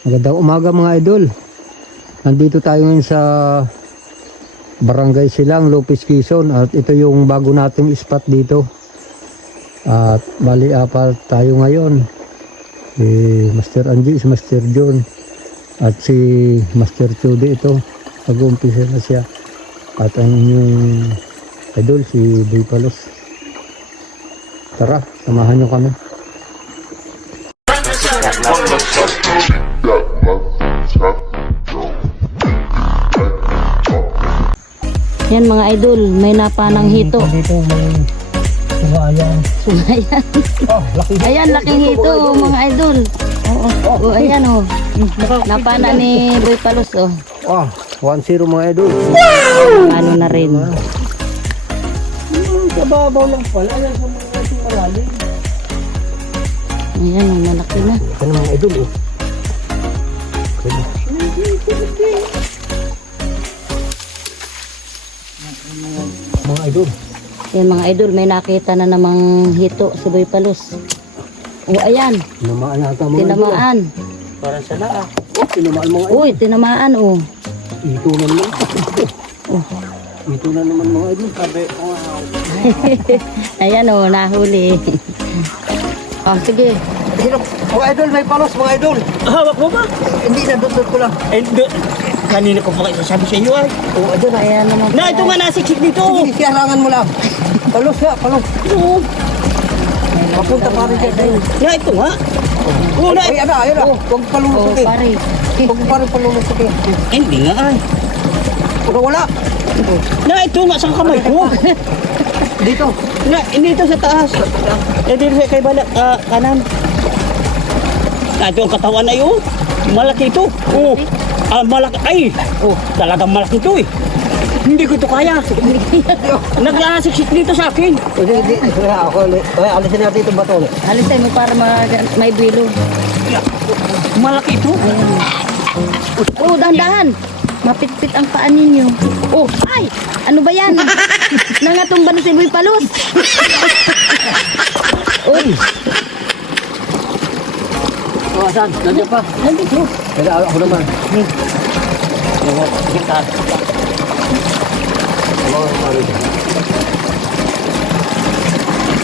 Magandang umaga mga idol. Nandito tayo ngayon sa Barangay Silang, Lopez, Quezon. At ito yung bago nating spot dito. At bali apat tayo ngayon. Si Master Angie, si Master John, at si Master Chudy ito. Mag-uumpisa na siya. At ang inyong idol, si Boy Palos. Tara, samahan nyo kami. Yan mga idol, may napanang hito. Dito may sumayan. Sumayan. Oh, laki. Ayan, laking hito mga idol. Oo, oh, ayan oh. Napana ni Boy Palos oh. Oh, 1-0 mga idol. Ano na rin. Kababaw lang pala. Ayan sa mga itong malalim. Ayan oh, malaki na. Ano mga idol oh. Mga idol. Yan mga idol, may nakita na namang hito si Boy Palos. Oh, ayan. Tinamaan yata mga idol. Tinamaan. Parang sana ah. Oh, tinamaan mga idol. Uy, tinamaan oh. Ito na naman. Oh. Ito na naman mga idol. Sabi, Ayan oh, nahuli. Oh, sige. mga idol, may palos mga idol. Hawak mo ba? Hindi na, dudot ko lang. Eh, kanina ko pa kayo sasabi sa iyo ay. Oh, idol. Ayan naman. Na, ito nga nasiksik dito. Sige, siyarangan mo lang. Palos nga, palos. Oo. Papunta pa rin dyan sa'yo. Na, ito nga. Oo, na. Ay, ano, ayun na. Huwag Oh, palulusukin. pare. Huwag pa rin palulusukin. Hindi nga ay. Wala. Na, ito nga sa kamay ko. Dito. Na, dito sa taas. Eh, dito sa kay bala, kanan. Na, ito ang katawan na yun. Malaki ito. Oo. Malaki. Ay. Oh, talagang malaki ito eh. Hindi ko ito kaya. Naglasiksik dito sa akin. Hindi. Alisin natin itong bato. Alisay mo para may bilo. Malaki ito. Oh, dahan-dahan. Mapitpit ang paa ninyo. Oh, ay! Ano ba yan? Nangatumba na si Boy Palos. Uy, Oh, saan? Nandiyan pa. nandito. Kaya ako naman.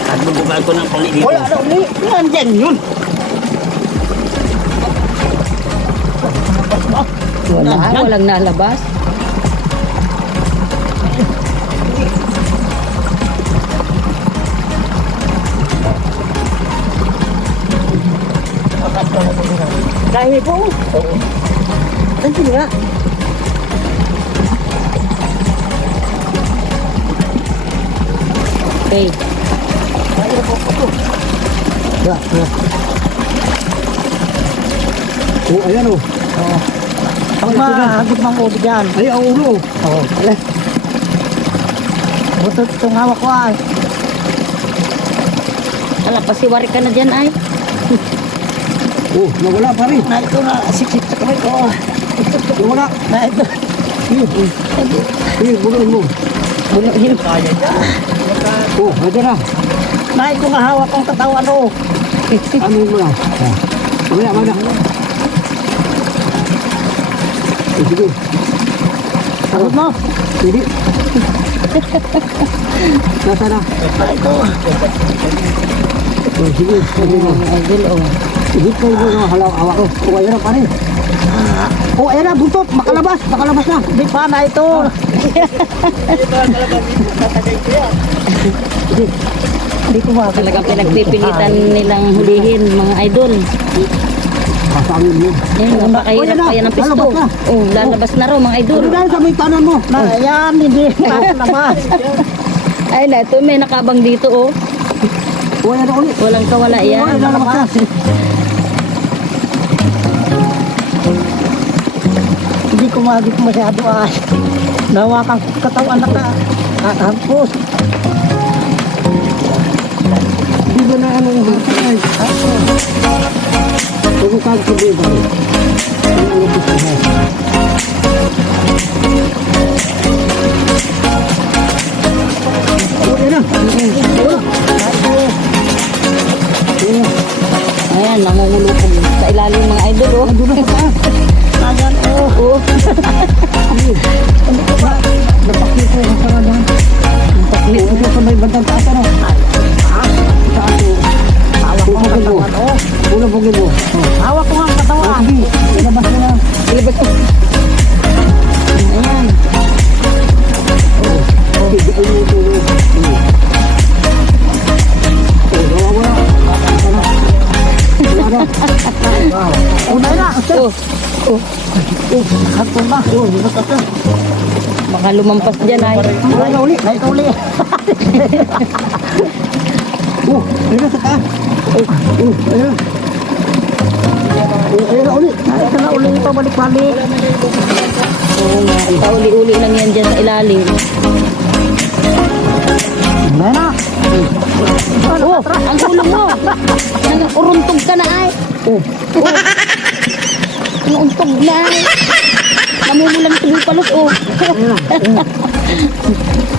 At bubugal ko ng puli dito. Wala na uli. Nandyan yun. Walang nalabas. Kaya po. Nandito nga. Okay. Oh, ayan oh. Pag mahagod mang ubi dyan. Ay, ang ulo. Oo. Butot itong hawak ko ay. Ala, pasiwari ka na dyan ay. Oh, nawala pa rin. Na ito na siksik sa kamay ko. Nawala. Na ito. Sige, bunuin mo. Bunuhin. Kaya dyan. Oh, nandiyan na. Na ito nga hawak kong katawan o. Ano mo na? Mamaya, mamaya. Eh, sige. Sagot mo. Sige. Nasa na? Na ito. Oh, sige. Sige mo. Idol oh. Sige ko yung hawak ko. Oh, ayan na pa rin. Oh, ayan na. Buntot. Makalabas. Makalabas na. Di pa na ito. Hindi ko makakita. Talagang pinagpipilitan nilang hulihin mga idol. Kasangin mo. Yan, napakahirap pa yan ang pisto. Lalabas na. Oh, lalabas na raw mga idol. Ano dahil sa may tanan mo? Na yan. Hindi na naman. Ay na, ito may nakabang dito oh. Oh, ayan na ulit. Walang kawala Oh, yan. lalabas na. Hindi ko magit masyado ay. Nawakan ko katawan na ka. Hampos. Di ba na ano yung ay? Huwag kang sabihin ba rin? Ano ko sa mga? Oh, yan na. Wala. Ayan, nangungulupog sa sa ilalim mga idol, oh. Doon sa taas. Ayan, oh. Oh. Napakita yung sarang yan. Napakita yung sa may bandang taas, ano? Taas, oh. Hawak ko ang katawan, oh. Ulo po mo. Hawak ko ang katawan. Ilabas mo na. Ilabas ko. Ayan. Unay na. Oh. Oh. Hatong na. Baka lumampas dyan ay. Naik ka uli. Naik ka uli. Ayun na sa taas. Ayun. Ayun na uli. Naik ka na uli. Pabalik-balik. Oo nga. Pauli-uli lang yan dyan sa ilalim. Unay na. Oh, ang hulong mo. Uruntog ka na ay. Oh. Uruntog na ay. Namumulan si Boy Palos, oh.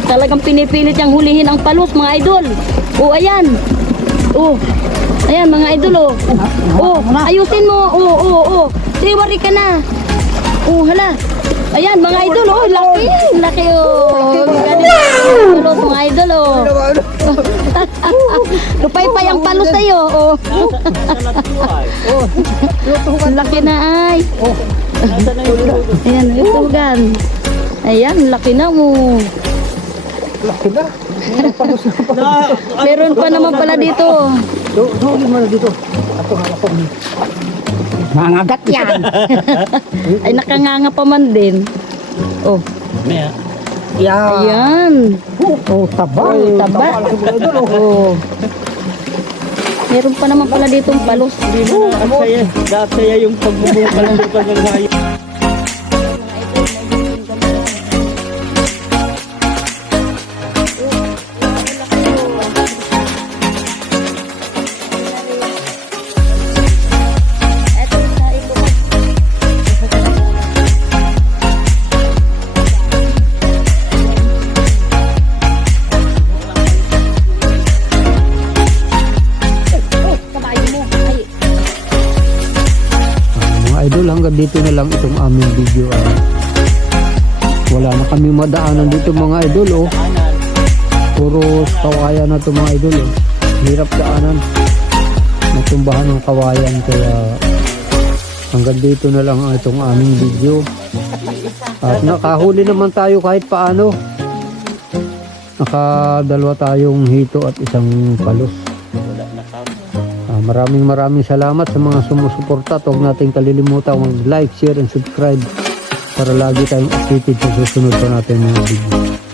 Talagang pinipilit niyang hulihin ang palos, mga idol. Oh, ayan. Oh. Ayan, mga idol, oh. Oh, ayusin mo. Oh. Siwari ka na. Oh, hala. Ayan, mga idol, oh. Laki. Laki, oh. Palos, mga idol, oh. Lupay-pay ang palos sa'yo, oh. Laki na ay. Ayan, itugan. Ayan, laki na mo. Laki na. Meron pa naman pala dito. Doon mo na dito. Ato nga ako. Nangagat yan. Ay, nakanganga pa man din. Oh, Yeah. ayan. Oh, taba. Oh, taba. Oh. Meron pa naman pala ditong palos. Dahil saya yung pagbubukal ng pagkagayo. Idol, hanggang dito na lang itong aming video. Wala na kami madaanan dito mga idol, oh. Puro kawayan na ito mga idol, oh. Hirap daanan. Natumbahan ng kawayan, kaya hanggang dito na lang itong aming video. At nakahuli naman tayo kahit paano. Nakadalawa tayong hito at isang palos. Maraming salamat sa mga sumusuporta. Huwag nating kalilimutan mag-like, share, and subscribe para lagi tayong updated sa susunod pa natin mga video.